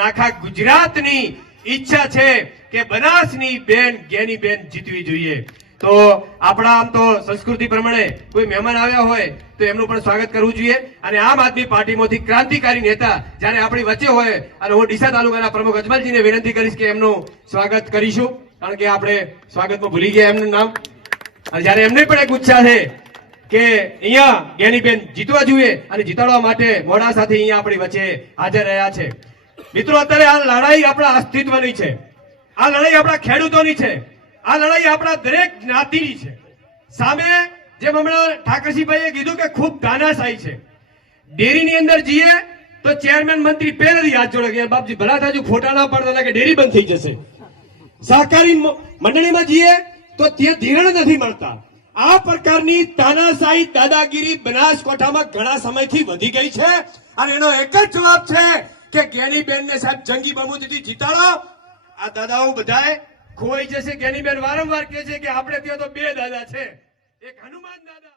અને આખા ગુજરાતની ઈચ્છા છે કે બનાસની બેન જ્ઞાની બેન જીતવી જોઈએ. તો આપણા આમ તો સંસ્કૃતિ પ્રમાણે કોઈ મહેમાન આવ્યા હોય તો એમનું પણ સ્વાગત કરવું જોઈએ. અને આમ આદમી પાર્ટીમાંથી ક્રાંતિકારી નેતા જ્યારે આપણી વચ્ચે હોય, અને હું ડીસા તાલુકાના પ્રમુખ અજમલજીને વિનંતી કરીશ કે એમનું સ્વાગત કરીશું. કારણ કે આપણે સ્વાગતમાં ભૂલી ગયા એમનું નામ. અને જ્યારે એમને પણ એક ઉત્સાહ છે કે અહીંયા જ્ઞાનીબેન જીતવા જોઈએ અને જીતાડવા માટે મોડા સાથે અહીંયા આપણી વચ્ચે હાજર રહ્યા છે. મિત્રો, અત્યારે આ લડાઈ આપણા અસ્તિત્વની છે. આ લડાઈ આપણા ખેડૂતોની છે. આ લડાઈ આપણા દરેક જ્ઞાતિની છે. સામે જેમ હમણાં ઠાકરસિંહભાઈએ કીધું કે ખૂબ તાનાશાહી છે. ડેરીની અંદર જઈએ તો ચેરમેન મંત્રી પહેલેથી હાથ જોડે ગયા બાપજી, ભલા થાજુ ખોટા ના પડતા કે ડેરી બંધ થઈ જશે. સહકારી મંડળીમાં જઈએ તો ત્યાં ધીરણ નથી મળતા. આ પ્રકારની તાનાશાહી દાદાગીરી બનાસકોઠામાં ઘણા સમયથી વધી ગઈ છે. અને એનો એક જ જવાબ છે કે જ્ઞાનીબેન ને સાહેબ જંગી બમૂતીથી જીતાડો? આ દાદાઓ બધાએ ખોઈ જશે. જ્ઞાનીબેન વારંવાર કહે છે કે આપણે ત્યાં તો બે દાદા છે. એક હનુમાન દાદા.